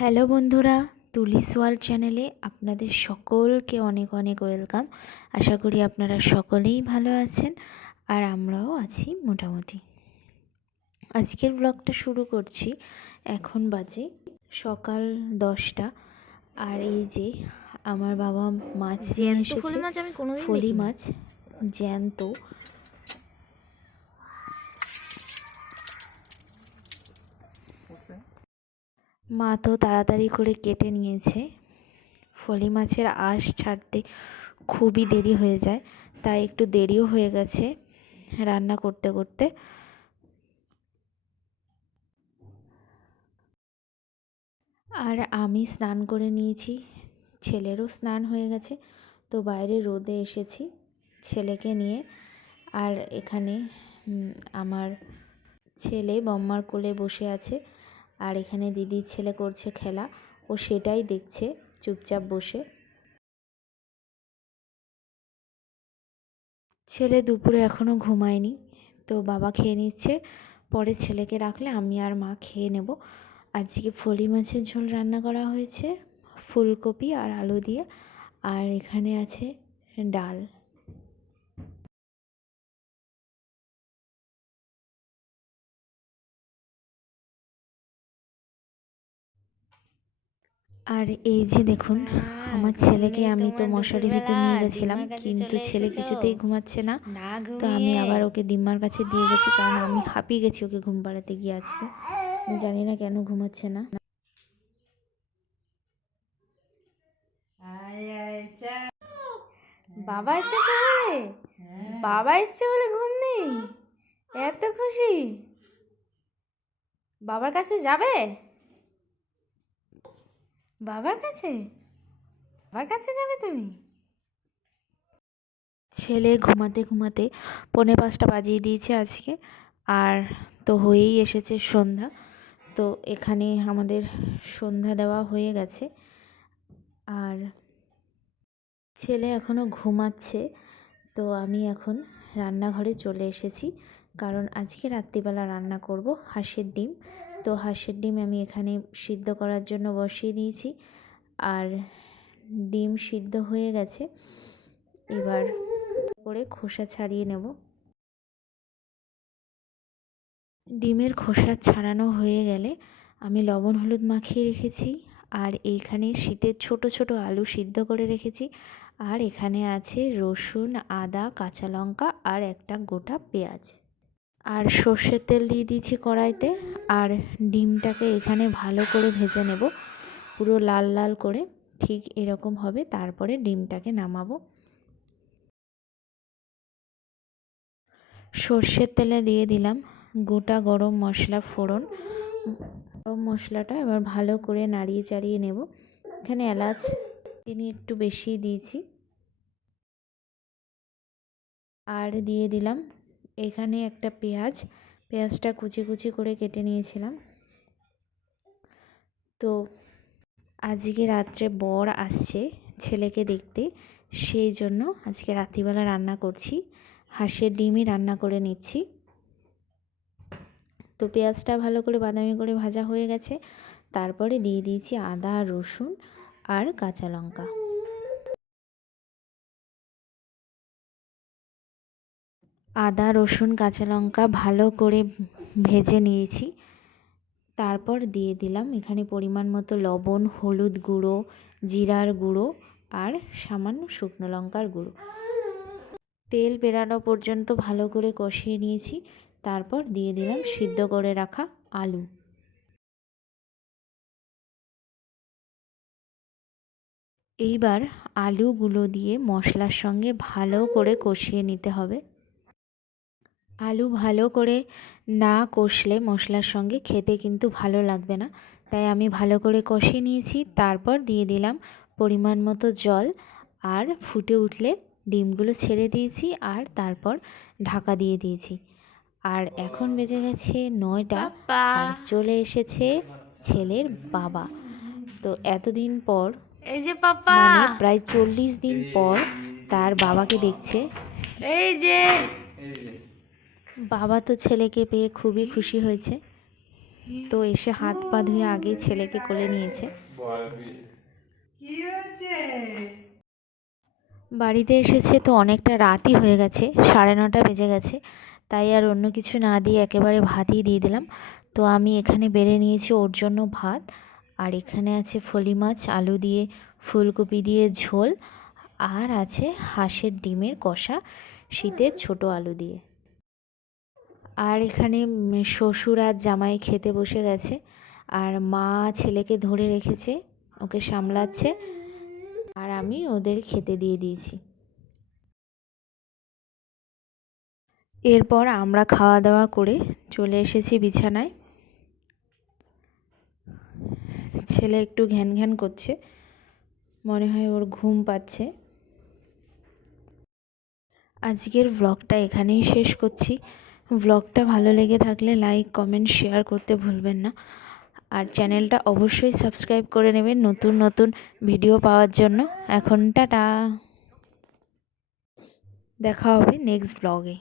Hello বন্ধুরা তুলিস world চ্যানেলে আপনাদের সকলকে অনেক অনেক ওয়েলকাম। আশা করি আপনারা সকলেই ভালো আছেন আর আমরাও আছি মোটামুটি। আজকের ব্লগটা শুরু করছি এখন বাজে সকাল দশটা। আর এই যে আমার বাবা মাছ নিয়ে জ্যান্ত এসেছে ফলি মাছ জ্যান্ত। মা তো তাড়াতাড়ি করে কেটে নিয়েছে। ফলি মাছের আঁশ ছাড়তে খুবই দেরি হয়ে যায়, তাই একটু দেরিও হয়ে গেছে রান্না করতে করতে। আর আমি স্নান করে নিয়েছি, ছেলেরও স্নান হয়ে গেছে, তো বাইরে রোদে এসেছি ছেলেকে নিয়ে। আর এখানে আমার ছেলে বম্মার কোলে বসে আছে আর এখানে দিদির ছেলে করছে খেলা। ও সেটাই দেখছে, চুপচাপ বসে। ছেলে দুপুরে এখনও ঘুমায়নি। তো বাবা খেয়ে নিচ্ছে। পরে ছেলেকে রাখলে আমি আর মা খেয়ে নেব। আজকে ফলি মাছের ঝোল রান্না করা হয়েছে। ফুলকপি আর আলু দিয়ে। আর এখানে আছে ডাল। আর এই যে দেখুন, আমার ছেলেকে আমি তো মশারি ভিতর নিয়ে গেছিলাম, কিন্তু ছেলে কিছুতেই ঘুমাচ্ছে না। তো আমি আবার ওকে দিম্মার কাছে দিয়ে গেছি, কারণ আমি হাঁপিয়ে গেছি ওকে ঘুম পাড়াতে গিয়ে আজকে। জানি না কেন ঘুমাচ্ছে না। বাবা এসেছে বলে? বাবা এসছে বলে ঘুম নেই? এত খুশি? বাবার কাছে যাবে? বাবার কাছে? বাবার কাছে যাবে তুমি? ছেলে ঘুমাতে ঘুমাতে পৌনে পাঁচটা বাজিয়ে দিয়েছে আজকে, আর তো হয়েই এসেছে সন্ধ্যা। তো এখানে আমাদের সন্ধ্যা দেওয়া হয়ে গেছে। আর ছেলে এখনও ঘুমাচ্ছে, তো আমি এখন রান্নাঘরে চলে এসেছি, কারণ আজকে রাত্রিবেলা রান্না করব হাঁসের ডিম। তো হাঁসের ডিম আমি এখানে সিদ্ধ করার জন্য বসিয়ে দিয়েছি। আর ডিম সিদ্ধ হয়ে গেছে। এবার করে খোসা ছাড়িয়ে নেব। ডিমের খোসা ছাড়ানো হয়ে গেলে আমি লবণ হলুদ মাখিয়ে রেখেছি। আর এইখানে শীতের ছোট ছোট আলু সিদ্ধ করে রেখেছি। আর এখানে আছে রসুন, আদা, কাঁচা লঙ্কা আর একটা গোটা পেঁয়াজ। আর সর্ষের তেল দিয়ে দিয়েছি কড়াইতে, আর ডিমটাকে এখানে ভালো করে ভেজে নেব, পুরো লাল লাল করে। ঠিক এরকম হবে, তারপরে ডিমটাকে নামাবো। সর্ষের তেলে দিয়ে দিলাম গোটা গরম মশলা ফোড়ন। গরম মশলাটা এবার ভালো করে নাড়িয়ে চাড়িয়ে নেব। এখানে এলাচ চিনি একটু বেশি দিয়েছি। আর দিয়ে দিলাম এখানে একটা পেঁয়াজ, পেঁয়াজটা কুচি কুচি করে কেটে নিয়েছিলাম। তো আজকে রাত্রে বর আসছে ছেলেকে দেখতে, সেই জন্য আজকে রাত্রিবেলা রান্না করছি। হাঁসের ডিমই রান্না করে নিচ্ছি। তো পেঁয়াজটা ভালো করে বাদামি করে ভাজা হয়ে গেছে। তারপরে দিয়ে দিয়েছি আদা, রসুন আর কাঁচা লঙ্কা। আদা, রসুন, কাঁচা লঙ্কা ভালো করে ভেজে নিয়েছি। তারপর দিয়ে দিলাম এখানে পরিমাণ মতো লবণ, হলুদ গুঁড়ো, জিরার গুঁড়ো আর সামান্য শুকনো লঙ্কার গুঁড়ো। তেল বেরানো পর্যন্ত ভালো করে কষিয়ে নিয়েছি। তারপর দিয়ে দিলাম সিদ্ধ করে রাখা আলু। এইবার আলুগুলো দিয়ে মশলার সঙ্গে ভালো করে কষিয়ে নিতে হবে। আলু ভালো করে না কষলে মশলার সঙ্গে খেতে কিন্তু ভালো লাগবে না। তাই আমি ভালো করে কষিয়ে নিয়েছি তারপর দিয়ে দিলাম পরিমাণ মতো জল আর ফুটে উঠলে ডিমগুলো ছেড়ে দিয়েছি আর তারপর ঢাকা দিয়ে দিয়েছি। আর এখন বেজে গেছে নয়টা আর চলে এসেছে ছেলের বাবা। তো এতদিন পর এই যে পাপা। মানে প্রায় চল্লিশ দিন পর তার বাবাকে দেখছে। এই যে। বাবা তো ছেলেকে পেয়ে খুবই খুশি হয়েছে। তো এসে হাত পা ধুয়ে আগেই ছেলেকে কোলে নিয়েছে। বাড়িতে এসেছে তো অনেকটা রাতই হয়ে গেছে, সাড়ে নটা বেজে গেছে। তাই আর অন্য কিছু না দিয়ে একেবারে ভাতই দিয়ে দিলাম। তো আমি এখানে বেড়ে নিয়েছি ওর জন্য ভাত। আর এখানে আছে ফলি মাছ, আলু দিয়ে ফুলকপি দিয়ে ঝোল। আর আছে হাঁসের ডিমের কষা, শীতের ছোট আলু দিয়ে। আর এখানে শ্বশুর আর জামাই খেতে বসে গেছে। আর মা ছেলেকে ধরে রেখেছে, ওকে সামলাচ্ছে। আর আমি ওদের খেতে দিয়ে দিয়েছি। এরপর আমরা খাওয়া দাওয়া করে চলে এসেছি বিছানায়। ছেলে একটু ঘ্যান ঘ্যান করছে। মনে হয় ওর ঘুম পাচ্ছে। আজকের ব্লগটা এখানেই শেষ করছি। ব্লগটা ভালো লেগে থাকলে লাইক, কমেন্ট, শেয়ার করতে ভুলবেন না। আর চ্যানেলটা অবশ্যই সাবস্ক্রাইব করে নেবেন নতুন নতুন ভিডিও পাওয়ার জন্য। এখন টাটা। দেখা হবে নেক্সট ব্লগে।